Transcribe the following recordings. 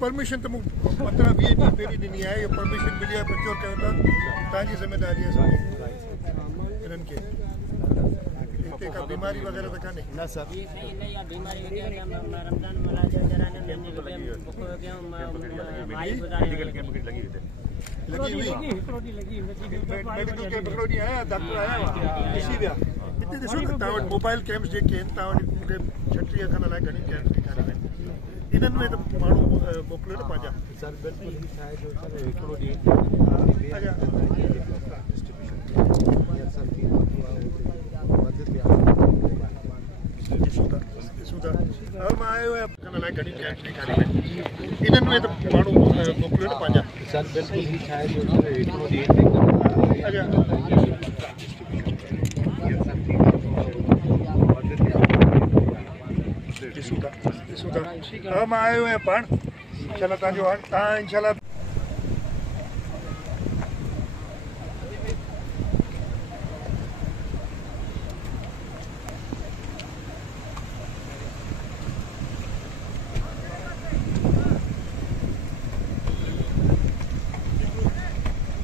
Permission तो मतलब 20 ॾींहं पहिरीं ॾिनी आहे, इहो परमिशन मिली आहे, प्रोक्योर कयो था, तव्हांजी ज़िम्मेदारी आहे इन्हनि खे। हिते का बीमारी वग़ैरह त कान्हे न सर? लगी हुई मेडिकल कैंप हिकिड़ो ॾींहुं आया, डॉक्टर आया हुआ, ॾिसी विया। हिते ॾिसो न तव्हां वटि मोबाइल कैंप्स जेके आहिनि, तव्हां वटि मूंखे 36 खनि अलाए घणी कैंप्स ॾेखारिया आहिनि, इन्हनि में त माण्हू मोकिलियो न पंहिंजा। सर बिल्कुलु ही छा आहे जो सर हिकिड़ो ॾींहुं ॾिसूं था मां आयो आहियां अलाए घणी कैंप्स ॾेखारिया आहिनि, इन्हनि में त माण्हू मोकिलियो न पंहिंजा। सर बिल्कुलु ही छा आहे जो सर हिकिड़ो ॾींहुं ॾिसूं था मां आयो आहियां पाण, इनशाला तव्हांजो हाणे तव्हां इनशाला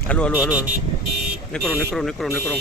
हलो हलो हलो निकिरो निकिरो निकिरो निकिरो।